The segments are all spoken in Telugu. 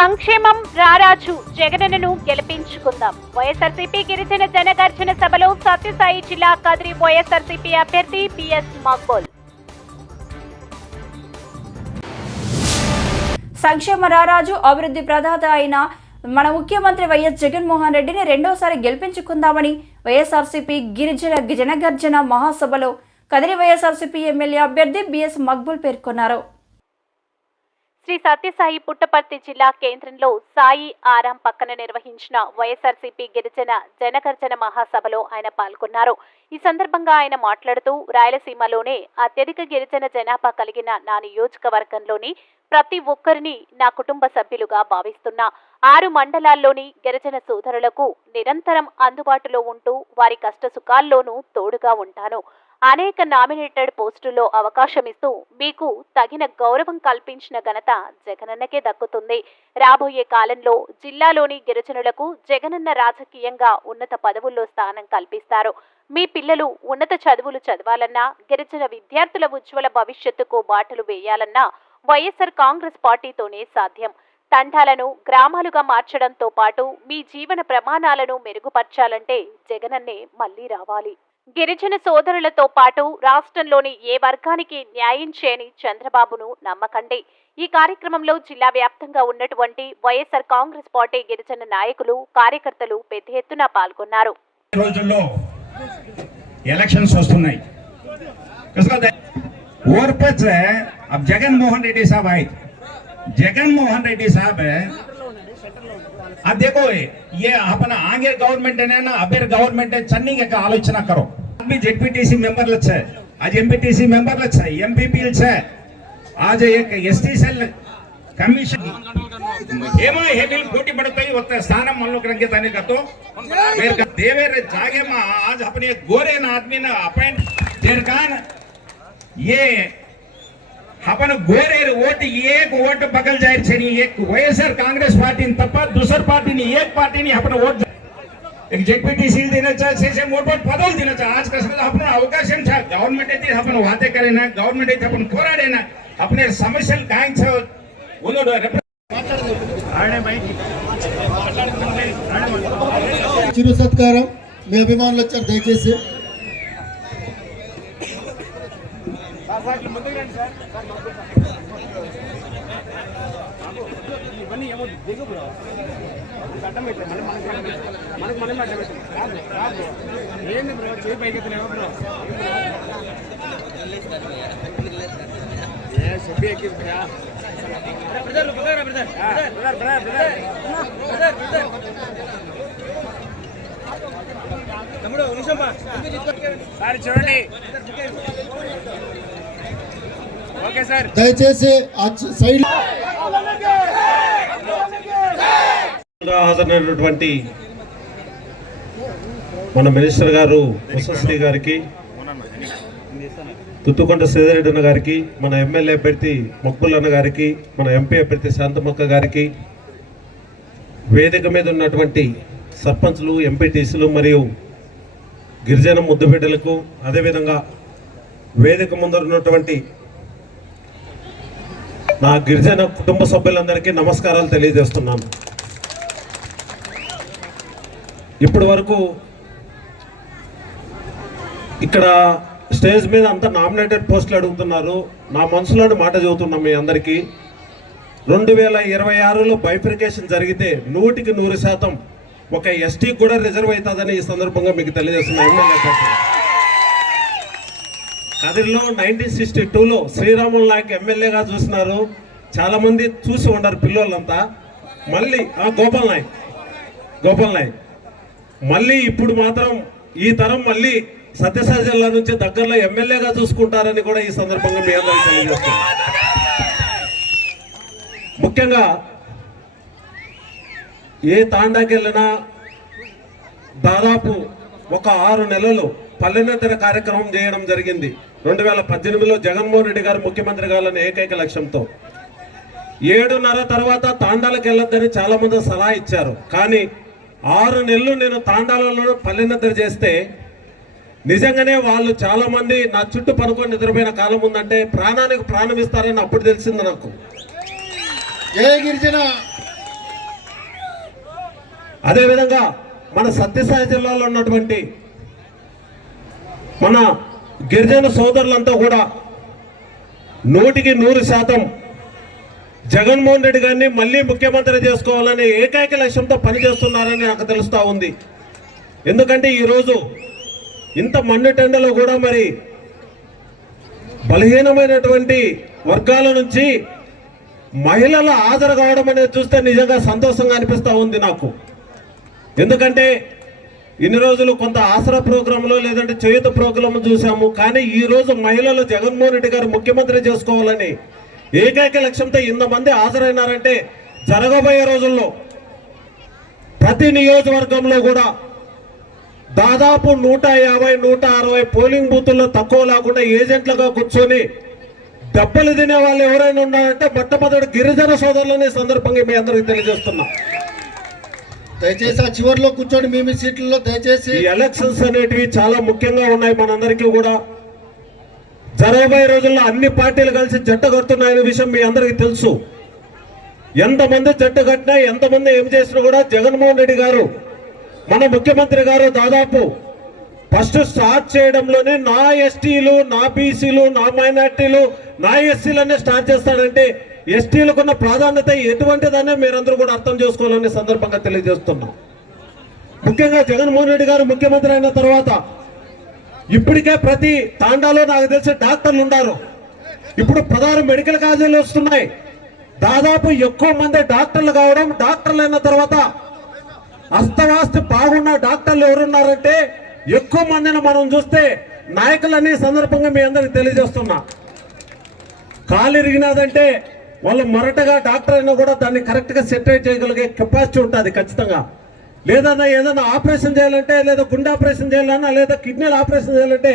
సంక్షేమం రారాజు జగనను గెలిపించుకుందాం. వైఎస్ఆర్సీపీ గిరిజన జనగర్జన సభలో సత్యసాయి జిల్లా కదిరి వైఎస్ఆర్సీపీ అభ్యర్థి పిఎస్ మక్బోల్. సంక్షేమ రారాజు అభివృద్ధి ప్రదాత అయిన మన ముఖ్యమంత్రి వైఎస్ జగన్మోహన్ రెడ్డిని రెండోసారి గెలిపించుకుందామని వైఎస్ఆర్సీపీ గిరిజన జనగర్జన మహాసభలో కదిరి వైఎస్ఆర్సీపీ ఎమ్మెల్యే అభ్యర్థి బిఎస్ మక్బుల్ పేర్కొన్నారు. శ్రీ సత్యసాయి పుట్టపర్తి జిల్లా కేంద్రంలో సాయి ఆరాం పక్కన నిర్వహించిన వైఎస్ఆర్సీపీ గిరిజన జనగర్జన మహాసభలో ఆయన పాల్గొన్నారు. ఈ సందర్భంగా ఆయన మాట్లాడుతూ రాయలసీమలోనే అత్యధిక గిరిజన జనాభా కలిగిన నా నియోజకవర్గంలోని ప్రతి ఒక్కరిని నా కుటుంబ సభ్యులుగా భావిస్తున్నా. ఆరు మండలాల్లోని గిరిజన సోదరులకు నిరంతరం అందుబాటులో ఉంటూ వారి కష్ట సుఖాల్లోనూ తోడుగా ఉంటాను. అనేక నామినేటెడ్ పోస్టుల్లో అవకాశం ఇస్తూ మీకు తగిన గౌరవం కల్పించిన ఘనత జగనన్నకే దక్కుతుంది. రాబోయే కాలంలో జిల్లాలోని గిరిజనులకు జగనన్న రాజకీయంగా ఉన్నత పదవుల్లో స్థానం కల్పిస్తారు. మీ పిల్లలు ఉన్నత చదువులు చదవాలన్నా గిరిజన విద్యార్థుల ఉజ్వల భవిష్యత్తుకు బాటలు వేయాలన్నా వైఎస్ఆర్ కాంగ్రెస్ పార్టీతోనే సాధ్యం. తండాలను గ్రామాలుగా మార్చడంతో పాటు మీ జీవన ప్రమాణాలను మెరుగుపరచాలంటే జగనన్నే మళ్ళీ రావాలి. గిరిజన సోదరులతో పాటు రాష్ట్రంలోని ఏ వర్గానికి న్యాయం చేయని చంద్రబాబును నమ్మకండి ఈ కార్యక్రమంలో జిల్లా వ్యాప్తంగా ఉన్నటువంటి వైఎస్ఆర్ కాంగ్రెస్ పార్టీ గిరిజన నాయకులు కార్యకర్తలు పెద్ద ఎత్తున పాల్గొన్నారు రోజుల్లో ఎలక్షన్స్ వస్తున్నాయి कसं काय? वरपच है अब जगन मोहन रेड्डी साहब आए जगन मोहन रेड्डी साहब है अब देखो ये अपन आगे गवर्नमेंट है ना अबेर गवर्नमेंट है चन्नी के आलोचना करो अभी जेडपीटीसी मेंबर लच है आज एमपीटीसी मेंबर लच है एमपीपी है आज एक एसटी सेल कमीशन ఏమో हे बिल फूटी पड़ता ही होता है स्थानम हम लोग रंगे ताने का तो मेरे का देवेर जागे में आज अपने गोरे ना आदमी ना अपॉइंट देर कान ये अपन गोरे वोट एक वोट बगल जाहिर छे नहीं एक वैएसआर कांग्रेस पार्टी ने तप्पा दूसर पार्टी ने एक पार्टी ने अपन वोट एक जेडपीटीसी देना चाहे से से मोठ मोठ पदोल देना चाहे आज कसं आपण अवकाशम छा गव्हर्नमेंट येते आपण वादे करे ना गव्हर्नमेंट येते आपण खोराडे ना अपने समस्या काय छ उन्होंने చిరు సత్కారం మీ అభిమానులు వచ్చారు దయచేసి సార్ చూడండి ఓకే సార్. దయచేసి సైడ్ హాజరైనటువంటి మన మినిస్టర్ గారు ముసశ్రీ గారికి తుత్తుకొండ శ్రీధరెడ్డి అన్న గారికి మన ఎమ్మెల్యే అభ్యర్థి మొక్కుల్ అన్న గారికి మన ఎంపీ అభ్యర్థి శాంతమక్క గారికి వేదిక మీద ఉన్నటువంటి సర్పంచ్లు ఎంపీటీసీలు మరియు గిరిజన ముద్దుబిడ్డలకు అదేవిధంగా వేదిక ముందర ఉన్నటువంటి నా గిరిజన కుటుంబ సభ్యులందరికీ నమస్కారాలు తెలియజేస్తున్నాను. ఇప్పటి వరకు ఇక్కడ స్టేజ్ మీద అంతా నామినేటెడ్ పోస్టులు అడుగుతున్నారు. నా మనసులోని మాట చెబుతున్నాం మీ అందరికీ. రెండు వేల ఇరవై ఆరులో బైఫికేషన్ జరిగితే నూటికి నూరు శాతం ఒక ఎస్టీ కూడా రిజర్వ్ అవుతుందని ఈ సందర్భంగా మీకు తెలియజేస్తున్నా ఎమ్మెల్యే కదిరిలో నైన్టీన్ సిక్స్టీ టూలో శ్రీరాములు నాయక్ ఎమ్మెల్యేగా చూసినారు. చాలామంది చూసి ఉండరు పిల్లోళ్ళంతా. మళ్ళీ ఆ, గోపాల్ నాయక్. గోపాల్ నాయక్. మళ్ళీ ఇప్పుడు మాత్రం ఈ తరం మళ్ళీ సత్యసాయి జిల్లా నుంచి దగ్గరలో ఎమ్మెల్యేగా చూసుకుంటారని కూడా ఈ సందర్భంగా మీ అందరికీ తెలియజేస్తున్నాను. ముఖ్యంగా ఏ తాండాకి వెళ్ళినా దాదాపు ఒక ఆరు నెలలు పల్లెనెత్తర కార్యక్రమం చేయడం జరిగింది. రెండు వేల పద్దెనిమిదిలో జగన్మోహన్ రెడ్డి గారు ముఖ్యమంత్రి కావాలని ఏకైక లక్ష్యంతో. ఏడున్నర తర్వాత తాండాలకు వెళ్ళొద్దని చాలా మంది సలహా ఇచ్చారు. కానీ ఆరు నెలలు నేను తాండాలలో పల్లెనెత్తర చేస్తే నిజంగానే వాళ్ళు చాలా మంది నా చుట్టూ పనుకొని నిద్రపోయిన కాలం ఉందంటే ప్రాణానికి ప్రాణం ఇస్తారని అప్పుడు తెలిసింది నాకు. అదేవిధంగా మన సత్యసాయి జిల్లాలో ఉన్నటువంటి మన గిరిజన సోదరులంతా కూడా నూటికి నూరు శాతం జగన్మోహన్ రెడ్డి గారిని మళ్ళీ ముఖ్యమంత్రి చేసుకోవాలనే ఏకైక లక్ష్యంతో పనిచేస్తున్నారని నాకు తెలుస్తూ ఉంది. ఎందుకంటే ఈరోజు ఇంత మన్నుటెండలో కూడా మరి బలహీనమైనటువంటి వర్గాల నుంచి మహిళల ఆదర కావడం అనేది చూస్తే నిజంగా సంతోషంగా అనిపిస్తూ ఉంది నాకు. ఎందుకంటే ఇన్ని రోజులు కొంత ఆసరా ప్రోగ్రాంలో లేదంటే చేయుత ప్రోగ్రాం చూసాము కానీ ఈ రోజు మహిళలు జగన్మోహన్ రెడ్డి గారు ముఖ్యమంత్రి చేసుకోవాలని ఏకైక లక్ష్యంతో ఇంతమంది హాజరైనారంటే జరగబోయే రోజుల్లో ప్రతి నియోజకవర్గంలో కూడా దాదాపు నూట యాభై నూట అరవై పోలింగ్ బూతుల్లో తక్కువ లేకుండా ఏజెంట్లుగా కూర్చొని డబ్బులు తినే వాళ్ళు ఎవరైనా ఉన్నారంటే మొట్టమొదటి గిరిజన సోదరులని సందర్భంగా మీ అందరికీ తెలియజేస్తున్నాం. దయచేసి ఆ చివరిలో కూర్చోండి మేము సీట్లలో దయచేసి. ఈ ఎలక్షన్స్ అనేటివి చాలా ముఖ్యంగా ఉన్నాయి మనందరికీ కూడా. జరగబోయే రోజుల్లో అన్ని పార్టీలు కలిసి జట్ట కడుతున్నాయనే విషయం మీ అందరికీ తెలుసు. ఎంతమంది జట్టు కట్టినా ఎంతమంది ఏం చేసినా కూడా జగన్మోహన్ రెడ్డి గారు మన ముఖ్యమంత్రి గారు దాదాపు ఫస్ట్ స్టార్ట్ చేయడంలోనే నా ఎస్టీలు నా బీసీలు నా మైనార్టీలు నా ఎస్సీలనే స్టార్ట్ చేస్తాడంటే ఎస్టీలకు ఉన్న ప్రాధాన్యత ఎటువంటిదనే మీరందరూ కూడా అర్థం చేసుకోవాలనే సందర్భంగా తెలియజేస్తున్నాం. ముఖ్యంగా జగన్మోహన్ రెడ్డి గారు ముఖ్యమంత్రి అయిన తర్వాత ఇప్పటికే ప్రతి తాండాలో నాకు తెలిసి డాక్టర్లు ఉన్నారు ఇప్పుడు పదహారు మెడికల్ కాలేజీలు వస్తున్నాయి. దాదాపు ఎక్కువ మంది డాక్టర్లు కావడం డాక్టర్లు అయిన తర్వాత అస్తవాస్తి బాగున్న డాక్టర్లు ఎవరున్నారంటే ఎక్కువ మందిని మనం చూస్తే నాయకులని సందర్భంగా మీ అందరికి తెలియజేస్తున్నా. కాలు ఇరిగినదంటే వాళ్ళు మొరటగా డాక్టర్ అయినా కూడా దాన్ని కరెక్ట్గా సెటరేట్ చేయగలిగే కెపాసిటీ ఉంటుంది ఖచ్చితంగా. లేదన్నా ఏదైనా ఆపరేషన్ చేయాలంటే లేదా గుండె ఆపరేషన్ చేయాలన్నా లేదా కిడ్నీలు ఆపరేషన్ చేయాలంటే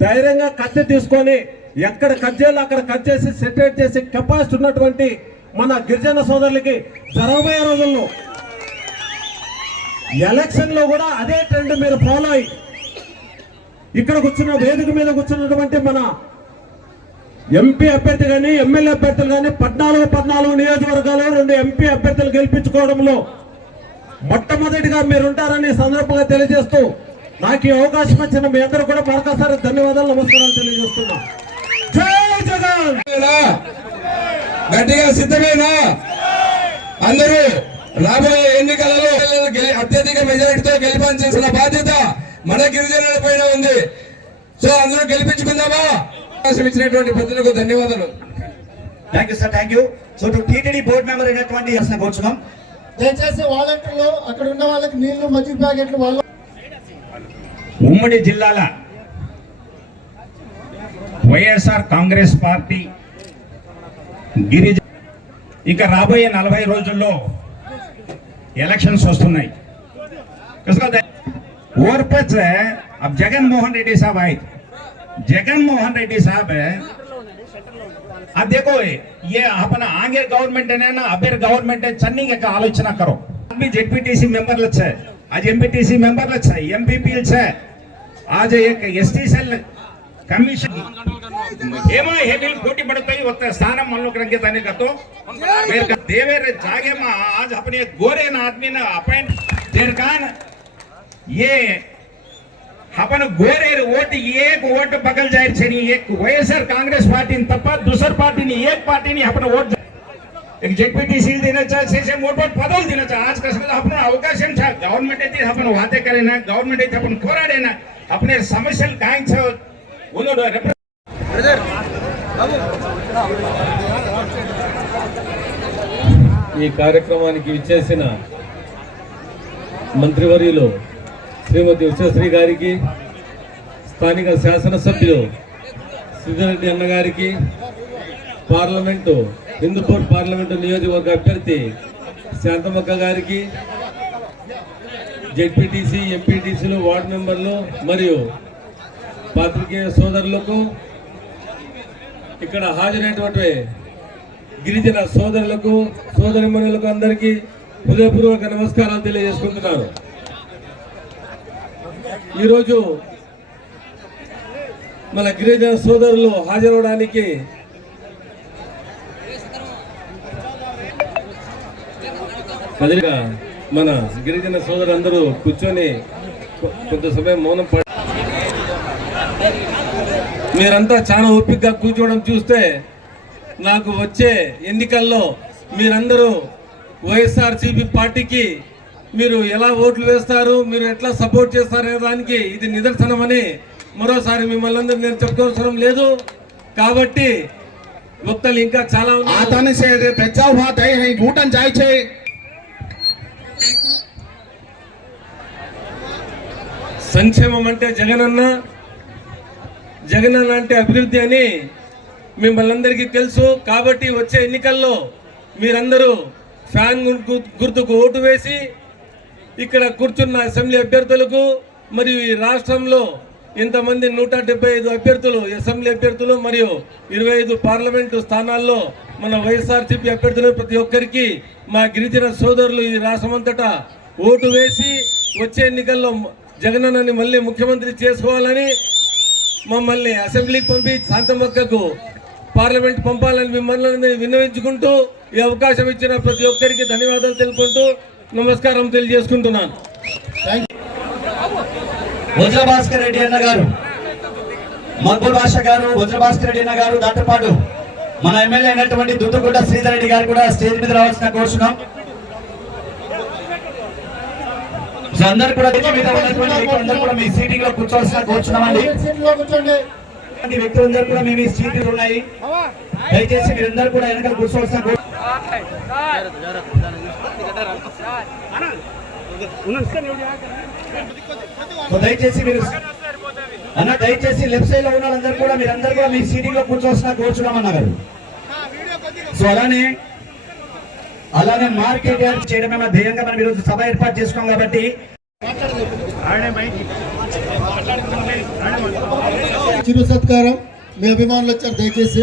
ధైర్యంగా కత్తి తీసుకొని ఎక్కడ కట్ చేయాలో అక్కడ కట్ చేసి సెటరేట్ చేసి కెపాసిటీ ఉన్నటువంటి మన గిరిజన సోదరులకి జరగబోయే రోజుల్లో ఎలక్షన్లో కూడా అదే ట్రెండ్ మీరు ఫాలో అయ్యి ఇక్కడ కూర్చున్న వేదిక మీద కూర్చున్నటువంటి మన ఎంపీ అభ్యర్థి కానీ ఎమ్మెల్యే అభ్యర్థులు కానీ పద్నాలుగు పద్నాలుగు నియోజకవర్గాలు రెండు ఎంపీ అభ్యర్థులు గెలిపించుకోవడంలో మొట్టమొదటిగా మీరుంటారని సందర్భంగా తెలియజేస్తూ నాకు ఈ అవకాశం ఇచ్చిన మీ అందరూ కూడా మరొకసారి ధన్యవాదాలు నమస్కారాలు తెలియజేస్తున్నా. గట్టిగా సిద్ధమేనా? అందరూ రాబోయే ఎన్నికలలో అత్యధిక మెజారిటీతో గెలిపించాల్సిన బాధ్యత మన గిరిజనుల పైన ఉంది. సో అందరూ గెలిపించుకుందామా? అవకాశం ఇచ్చినటువంటి ప్రజలకు ధన్యవాదాలు. Thank you sir thank you so TTD board member అయినటువంటి అసలు కూర్చున్నాం దయచేసి వాలంటీర్లు అక్కడ ఉన్న వాళ్ళకి నీళ్ళు మజ్జిగ ప్యాకెట్లు వాళ్ళు ఉమ్మడి జిల్లాల వైఎస్ఆర్ కాంగ్రెస్ పార్టీ గిరిజ ఇక రాబోయే నలభై రోజుల్లో ఎలక్షన్స్ వస్తున్నాయి. ఓర్పచ్ జగన్మోహన్ మోహన్ రెడ్డి సాబ్ ఆయితే जगनमोहन रेड्डी साहब है। अब देखो, ये अपना आगे गवर्नमेंट है ना अबेर गवर्नमेंट है चन्नी के आलोचना करो। अभी जेपीटीसी मेंबर छे आज एमपीटीसी मेंबर छे एमपीपीएल है। आज एक एसटी सेल కమిషన్ ఏమో హెవిల్ పోటీ పడతాయి ఒక్క స్థానం మనలోకి రంగేతానే గతో దేవేర जागे మా आज अपने गोरे ना आदमी ना अपॉइंट देर कान, ये ಅವನು ಗೋರೇರು ಓಟ್ ಏಕ್ ಓಟ್ ಬಗಲ್ ಜಾಹಿರ್ ಸೇರಿ ಏಕ್ ವೈಎಸ್ಆರ್ ಕಾಂಗ್ರೆಸ್ ಪಾರ್ಟಿನ ತಪ್ಪ ದುಸರ್ ಪಾರ್ಟಿನಿ ಏಕ್ ಪಾರ್ಟಿನಿ ಅವನ ಓಟ್ એક જેપીટીસી દિને છે છે મોટમોટ પદો દિને છે આજ કશું આપણો અવકાશ એમ છે ગવર્મેન્ટ એથી આપણને વાતે કરે ના ગવર્મેન્ટ એથી આપણને ખોરાડે ના આપણે સમસ્યા કાંઈ છે બોલો બ્રધર ఈ కార్యక్రమానికి ఇచ్చేసిన మంత్రివర్యులు శ్రీమతి ఉషశ్రీ గారికి స్థానిక శాసనసభ్యులు సిద్ధిరెడ్డి అన్న గారికి పార్లమెంటు హిందూపూర్ పార్లమెంటు నియోజకవర్గ అభ్యర్థి శాంతమక్క గారికి జెడ్పీటీసీ ఎంపీటీసీలు వార్డు మెంబర్లు మరియు పాత్రికేయ సోదరులకు ఇక్కడ హాజరైనటువంటి గిరిజన సోదరులకు సోదరిమణులకు అందరికీ హృదయపూర్వక నమస్కారాలు తెలియజేసుకుంటున్నాను. ఈరోజు మన గిరిజన సోదరులు హాజరవడానికి కదిలిగా మన గిరిజన సోదరులందరూ కూర్చొని కొంత సమయం మౌనం పడి మీరంతా చాలా ఓపికగా కూర్చోవడం చూస్తే నాకు వచ్చే ఎన్నికల్లో మీరందరూ వైఎస్ఆర్సీపీ పార్టీకి మీరు ఎలా ఓట్లు వేస్తారు మీరు ఎట్లా సపోర్ట్ చేస్తారనే దానికి ఇది నిదర్శనమని మరోసారి మిమ్మల్ని అందరూ నేను చెప్పుకోవసరం లేదు. కాబట్టి భక్తులు ఇంకా చాలా ఉన్నాయి సంక్షేమం అంటే జగన్ అన్న జగన్ అన్న సంక్షేమం అంటే అంటే అభివృద్ధి అని మిమ్మల్ని అందరికీ తెలుసు. కాబట్టి వచ్చే ఎన్నికల్లో మీరందరూ ఫ్యాన్ గుర్తుకు ఓటు వేసి ఇక్కడ కూర్చున్న అసెంబ్లీ అభ్యర్థులకు మరియు ఈ రాష్ట్రంలో ఇంతమంది నూట డెబ్బై ఐదు అభ్యర్థులు అసెంబ్లీ అభ్యర్థులు మరియు ఇరవై ఐదు పార్లమెంటు స్థానాల్లో మన వైఎస్ఆర్సీపీ అభ్యర్థులు ప్రతి ఒక్కరికి మా గిరిజన సోదరులు ఈ రాష్ట్రమంతటా ఓటు వేసి వచ్చే ఎన్నికల్లో జగనన్నని మళ్ళీ ముఖ్యమంత్రి చేసుకోవాలని మమ్మల్ని అసెంబ్లీకి పంపి శాంతమక్కకు పార్లమెంట్ పంపాలని మిమ్మల్ని విన్నవించుకుంటూ ఈ అవకాశం ఇచ్చిన ప్రతి ఒక్కరికి ధన్యవాదాలు తెలుపుకుంటూ నమస్కారం తెలియజేసుకుంటున్నాను. వజ్రభాస్కర్ రెడ్డి అన్న గారు మక్బుల్ భాష గారు వజ్రభాస్కర్ రెడ్డి అన్న గారు దాంతో పాటు మన ఎమ్మెల్యే అయినటువంటి దుద్దుగుడ్డ శ్రీధర్ రెడ్డి గారు కూడా స్టేజ్ మీద రావాల్సిన కోరుచున్నాం. అందరు కూడా మీద ఉన్నటువంటి వ్యక్తులందరూ కూడా మీ సీటింగ్లో కూర్చోవాల్సిన కోరుచున్నామండి. వ్యక్తులందరూ కూడా మీ సీట్లు ఉన్నాయి. దయచేసి మీరందరూ కూడా వెనకాల కూర్చోవాల్సిన దయచేసి మీరు అన్న దయచేసి లెఫ్ట్ సైడ్లో ఉన్న వాళ్ళందరూ కూడా మీరందరూ కూడా మీ సీటింగ్లో కూర్చోవలసిన కూర్చున్నామన్న గారు. సో అలానే అలానే మార్కెట్ యాడ్ చేయడమే మన ధ్యేయంగా మనం ఈరోజు సభ ఏర్పాటు చేసుకున్నాం కాబట్టి చిరు సత్కారం. మీ అభిమానులు వచ్చారు దయచేసి.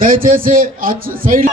దయచేసి సైడ్